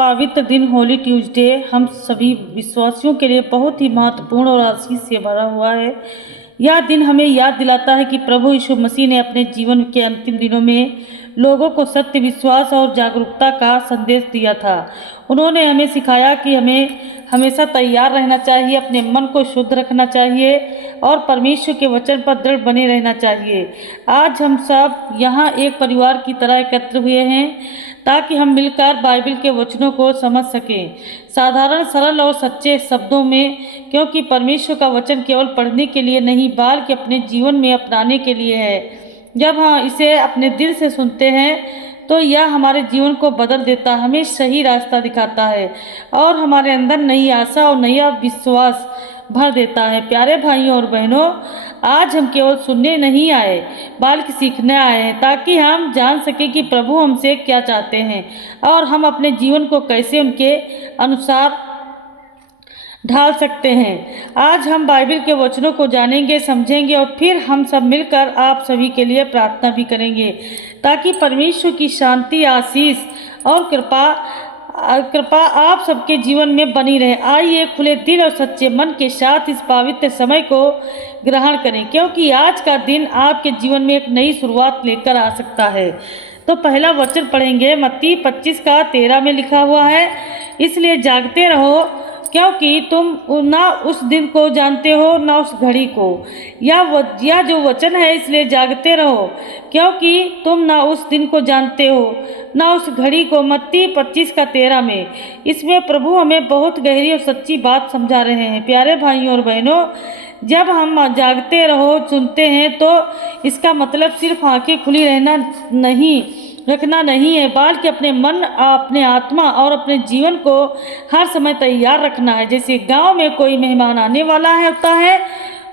पवित्र दिन होली ट्यूसडे हम सभी विश्वासियों के लिए बहुत ही महत्वपूर्ण और आशीष से भरा हुआ है। यह दिन हमें याद दिलाता है कि प्रभु यीशु मसीह ने अपने जीवन के अंतिम दिनों में लोगों को सत्य, विश्वास और जागरूकता का संदेश दिया था। उन्होंने हमें सिखाया कि हमें हमेशा तैयार रहना चाहिए, अपने मन को शुद्ध रखना चाहिए और परमेश्वर के वचन पर दृढ़ बने रहना चाहिए। आज हम सब यहाँ एक परिवार की तरह एकत्र हुए हैं ताकि हम मिलकर बाइबल के वचनों को समझ सकें, साधारण, सरल और सच्चे शब्दों में, क्योंकि परमेश्वर का वचन केवल पढ़ने के लिए नहीं बल्कि अपने जीवन में अपनाने के लिए है। जब हम इसे अपने दिल से सुनते हैं तो यह हमारे जीवन को बदल देता है, हमें सही रास्ता दिखाता है और हमारे अंदर नई आशा और नया विश्वास भर देता है। प्यारे भाइयों और बहनों, आज हम केवल सुनने नहीं आए बल्कि सीखने आए हैं ताकि हम जान सकें कि प्रभु हमसे क्या चाहते हैं और हम अपने जीवन को कैसे उनके अनुसार ढाल सकते हैं। आज हम बाइबल के वचनों को जानेंगे, समझेंगे और फिर हम सब मिलकर आप सभी के लिए प्रार्थना भी करेंगे ताकि परमेश्वर की शांति, आशीष और कृपा आप सबके जीवन में बनी रहे। आइए खुले दिल और सच्चे मन के साथ इस पवित्र समय को ग्रहण करें, क्योंकि आज का दिन आपके जीवन में एक नई शुरुआत लेकर आ सकता है। तो पहला वचन पढ़ेंगे, मत्ती 25:13 में लिखा हुआ है, इसलिए जागते रहो क्योंकि तुम ना उस दिन को जानते हो ना उस घड़ी को। यह जो वचन है, इसलिए जागते रहो क्योंकि तुम ना उस दिन को जानते हो ना उस घड़ी को। मत्ती 25:13 में इसमें प्रभु हमें बहुत गहरी और सच्ची बात समझा रहे हैं। प्यारे भाइयों और बहनों, जब हम जागते रहो सुनते हैं तो इसका मतलब सिर्फ आंखें खुली रखना नहीं है, बल्कि अपने मन, अपने आत्मा और अपने जीवन को हर समय तैयार रखना है। जैसे गांव में कोई मेहमान आने वाला होता है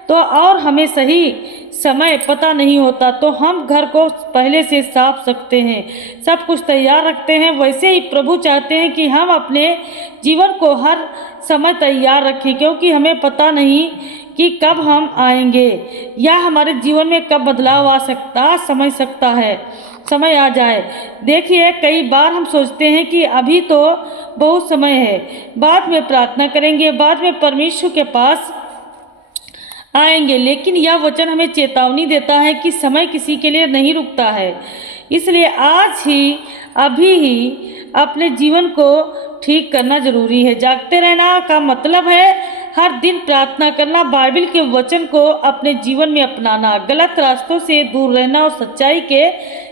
तो और हमें सही समय पता नहीं होता तो हम घर को पहले से साफ सकते हैं, सब कुछ तैयार रखते हैं। वैसे ही प्रभु चाहते हैं कि हम अपने जीवन को हर समय तैयार रखें, क्योंकि हमें पता नहीं कि कब हम आएंगे या हमारे जीवन में कब बदलाव समय आ जाए। देखिए, कई बार हम सोचते हैं कि अभी तो बहुत समय है, बाद में प्रार्थना करेंगे, बाद में परमेश्वर के पास आएंगे, लेकिन यह वचन हमें चेतावनी देता है कि समय किसी के लिए नहीं रुकता है। इसलिए आज ही, अभी ही अपने जीवन को ठीक करना जरूरी है। जागते रहना का मतलब है हर दिन प्रार्थना करना, बाइबल के वचन को अपने जीवन में अपनाना, गलत रास्तों से दूर रहना और सच्चाई के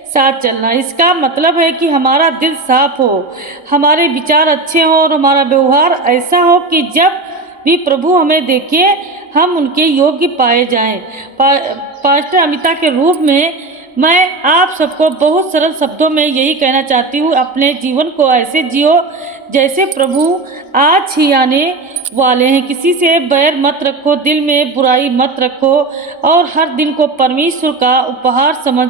साथ चलना। इसका मतलब है कि हमारा दिल साफ हो, हमारे विचार अच्छे हों और हमारा व्यवहार ऐसा हो कि जब भी प्रभु हमें देखे हम उनके योग्य पाए जाएं। पास्टर अमिता के रूप में मैं आप सबको बहुत सरल शब्दों में यही कहना चाहती हूँ, अपने जीवन को ऐसे जियो जैसे प्रभु आज ही आने वाले हैं। किसी से बैर मत रखो, दिल में बुराई मत रखो और हर दिन को परमेश्वर का उपहार समझ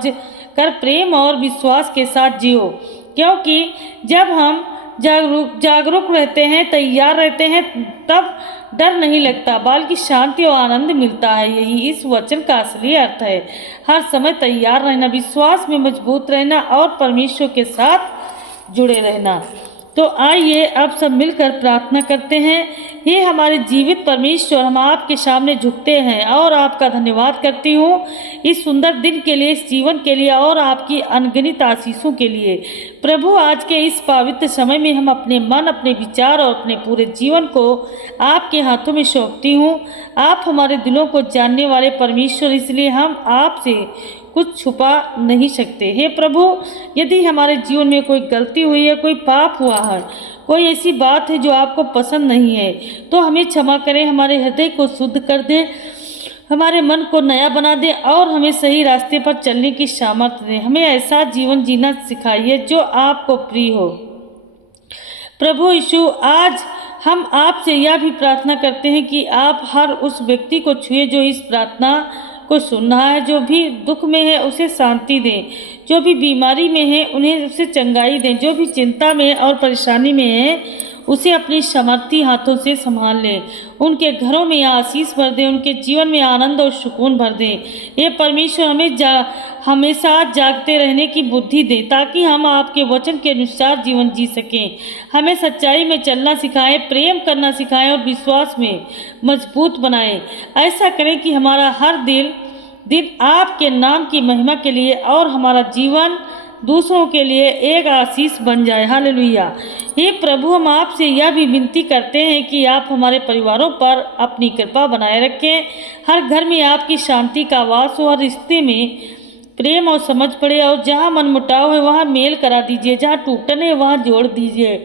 कर प्रेम और विश्वास के साथ जियो, क्योंकि जब हम जागरूक रहते हैं, तैयार रहते हैं, तब डर नहीं लगता बल्कि शांति और आनंद मिलता है। यही इस वचन का असली अर्थ है, हर समय तैयार रहना, विश्वास में मजबूत रहना और परमेश्वर के साथ जुड़े रहना। तो आइए अब सब मिलकर प्रार्थना करते हैं। हे हमारे जीवित परमेश्वर, हम आपके सामने झुकते हैं और आपका धन्यवाद करती हूँ इस सुंदर दिन के लिए, इस जीवन के लिए और आपकी अनगिनत आशीषों के लिए। प्रभु, आज के इस पवित्र समय में हम अपने मन, अपने विचार और अपने पूरे जीवन को आपके हाथों में सौंपती हूँ। आप हमारे दिलों को जानने वाले परमेश्वर, इसलिए हम आपसे कुछ छुपा नहीं सकते। हे प्रभु, यदि हमारे जीवन में कोई गलती हुई है, कोई पाप हुआ है, कोई ऐसी बात है जो आपको पसंद नहीं है, तो हमें क्षमा करें, हमारे हृदय को शुद्ध कर दें, हमारे मन को नया बना दें और हमें सही रास्ते पर चलने की सामर्थ्य दें। हमें ऐसा जीवन जीना सिखाइए जो आपको प्रिय हो। प्रभु यीशु, आज हम आपसे यह भी प्रार्थना करते हैं कि आप हर उस व्यक्ति को छुए जो इस प्रार्थना को सुन रहा है, जो भी दुख में है उसे शांति दें, जो भी बीमारी में है उन्हें उसे चंगाई दें, जो भी चिंता में और परेशानी में है उसे अपनी सामर्थी हाथों से संभाल लें। उनके घरों में आशीष भर दें, उनके जीवन में आनंद और सुकून भर दें। ये परमेश्वर हमें हमेशा जागते रहने की बुद्धि दें, ताकि हम आपके वचन के अनुसार जीवन जी सकें। हमें सच्चाई में चलना सिखाएं, प्रेम करना सिखाएं और विश्वास में मजबूत बनाएं। ऐसा करें कि हमारा हर दिन आपके नाम की महिमा के लिए और हमारा जीवन दूसरों के लिए एक आशीष बन जाए। हालेलुया। हे प्रभु, हम आपसे यह भी विनती करते हैं कि आप हमारे परिवारों पर अपनी कृपा बनाए रखें। हर घर में आपकी शांति का वास हो, हर रिश्ते में प्रेम और समझ पड़े, और जहाँ मनमुटाव है वहाँ मेल करा दीजिए, जहाँ टूटन है वहाँ जोड़ दीजिए,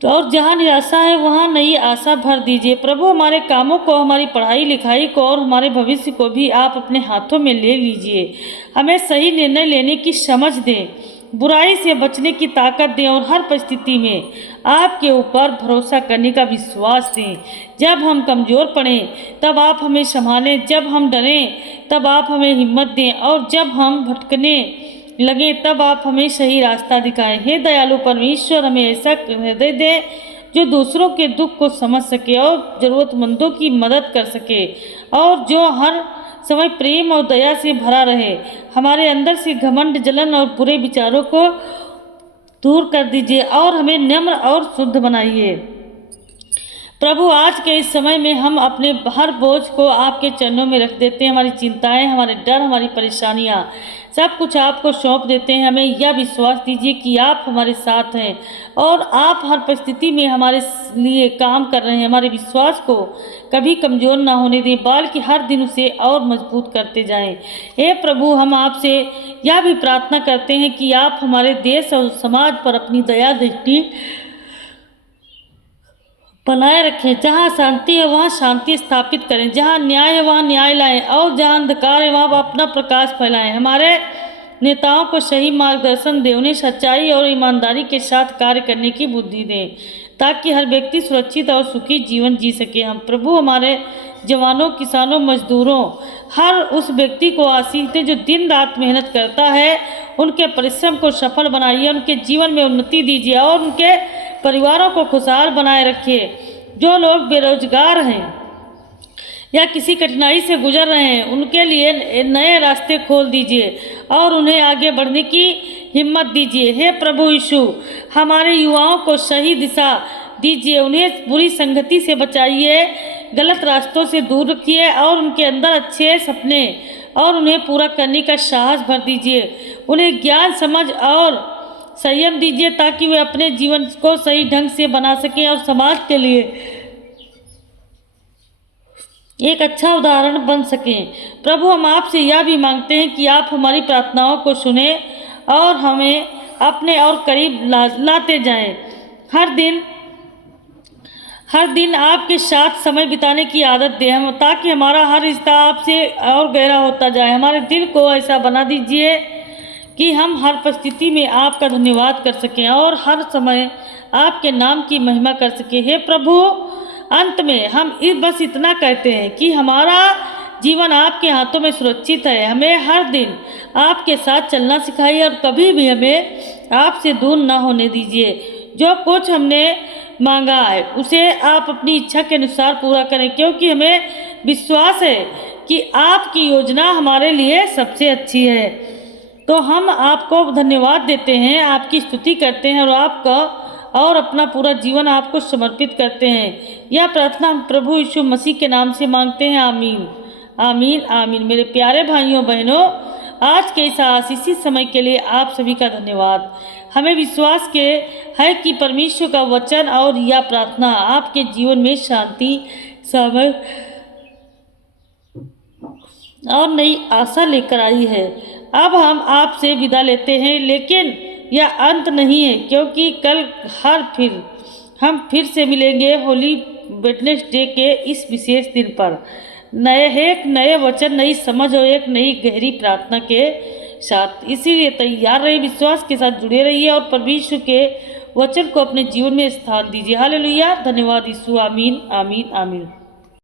और जहाँ निराशा है वहाँ नई आशा भर दीजिए। प्रभु, हमारे कामों को, हमारी पढ़ाई लिखाई को और हमारे भविष्य को भी आप अपने हाथों में ले लीजिए। हमें सही निर्णय लेने की समझ दें, बुराई से बचने की ताकत दें और हर परिस्थिति में आपके ऊपर भरोसा करने का विश्वास दें। जब हम कमज़ोर पड़ें तब आप हमें संभालें, जब हम डरें तब आप हमें हिम्मत दें, और जब हम भटकने लगे तब आप हमें सही रास्ता दिखाएं। हे दयालु परमेश्वर, हमें ऐसा हृदय दे जो दूसरों के दुख को समझ सके और ज़रूरतमंदों की मदद कर सके, और जो हर समय प्रेम और दया से भरा रहे। हमारे अंदर से घमंड, जलन और बुरे विचारों को दूर कर दीजिए और हमें नम्र और शुद्ध बनाइए। प्रभु, आज के इस समय में हम अपने हर बोझ को आपके चरणों में रख देते हैं। हमारी चिंताएं, हमारे डर, हमारी परेशानियां, सब कुछ आपको सौंप देते हैं। हमें यह विश्वास दीजिए कि आप हमारे साथ हैं और आप हर परिस्थिति में हमारे लिए काम कर रहे हैं। हमारे विश्वास को कभी कमज़ोर ना होने दें, बल्कि हर दिन उसे और मजबूत करते जाएं। हे प्रभु, हम आपसे यह भी प्रार्थना करते हैं कि आप हमारे देश और समाज पर अपनी दया दृष्टि बनाए रखें। जहाँ शांति है वहाँ शांति स्थापित करें, जहाँ न्याय है वहाँ न्याय लाएं, और जहाँ अंधकार है वहाँ अपना प्रकाश फैलाएं। हमारे नेताओं को सही मार्गदर्शन दें, उन्हें सच्चाई और ईमानदारी के साथ कार्य करने की बुद्धि दें, ताकि हर व्यक्ति सुरक्षित और सुखी जीवन जी सके। हम प्रभु, हमारे जवानों, किसानों, मजदूरों, हर उस व्यक्ति को आशीष दें जो दिन रात मेहनत करता है। उनके परिश्रम को सफल बनाइए, उनके जीवन में उन्नति दीजिए और उनके परिवारों को खुशहाल बनाए रखिए। जो लोग बेरोजगार हैं या किसी कठिनाई से गुजर रहे हैं, उनके लिए नए रास्ते खोल दीजिए और उन्हें आगे बढ़ने की हिम्मत दीजिए। हे प्रभु यीशु, हमारे युवाओं को सही दिशा दीजिए, उन्हें बुरी संगति से बचाइए, गलत रास्तों से दूर रखिए और उनके अंदर अच्छे सपने और उन्हें पूरा करने का साहस भर दीजिए। उन्हें ज्ञान, समझ और संयम दीजिए, ताकि वे अपने जीवन को सही ढंग से बना सकें और समाज के लिए एक अच्छा उदाहरण बन सकें। प्रभु, हम आपसे यह भी मांगते हैं कि आप हमारी प्रार्थनाओं को सुने और हमें अपने और करीब लाते जाएं। हर दिन आपके साथ समय बिताने की आदत दें हम, ताकि हमारा हर रिश्ता आपसे और गहरा होता जाए। हमारे दिल को ऐसा बना दीजिए कि हम हर परिस्थिति में आपका धन्यवाद कर सकें और हर समय आपके नाम की महिमा कर सकें। हे प्रभु, अंत में हम बस इतना कहते हैं कि हमारा जीवन आपके हाथों में सुरक्षित है। हमें हर दिन आपके साथ चलना सिखाइए और कभी भी हमें आपसे दूर ना होने दीजिए। जो कुछ हमने मांगा है उसे आप अपनी इच्छा के अनुसार पूरा करें, क्योंकि हमें विश्वास है कि आपकी योजना हमारे लिए सबसे अच्छी है। तो हम आपको धन्यवाद देते हैं, आपकी स्तुति करते हैं और आपका और अपना पूरा जीवन आपको समर्पित करते हैं। यह प्रार्थना हम प्रभु यीशु मसीह के नाम से मांगते हैं। आमीन, आमीन, आमीन। मेरे प्यारे भाइयों बहनों, आज के इस आशीषित समय के लिए आप सभी का धन्यवाद। हमें विश्वास है कि परमेश्वर का वचन और यह प्रार्थना आपके जीवन में शांति, समझ और नई आशा लेकर आई है। अब हम आपसे विदा लेते हैं, लेकिन यह अंत नहीं है, क्योंकि कल हम फिर से मिलेंगे होली वेडनेसडे के इस विशेष दिन पर नए वचन, नई समझ और एक नई गहरी प्रार्थना के साथ। इसीलिए तैयार रहिए, विश्वास के साथ जुड़े रहिए और परमेश्वर के वचन को अपने जीवन में स्थान दीजिए। हालेलुया, धन्यवाद यीशु। आमीन, आमीन, आमीन।